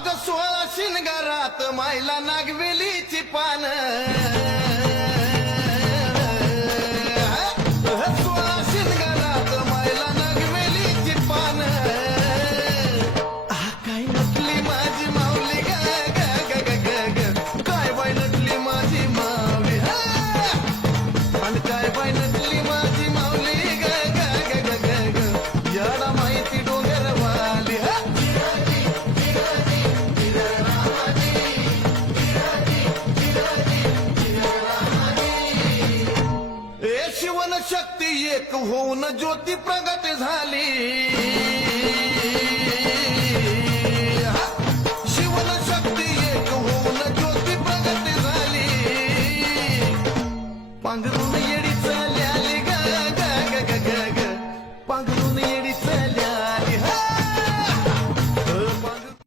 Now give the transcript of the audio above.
अग 16 शिनगारात मायला नागवेलीची पान 16 शिनगारात मायला नागवेलीची पान काय नटली माझी माऊली ग ग ग ग ग ग काय बाई नटली माझी माऊली आणि काय बाई नटली माझी माऊली ग ग ग ग ग ग याला माहिती डोंगरवाली शिवन शक्ती एक होऊन ज्योती प्रगट झाली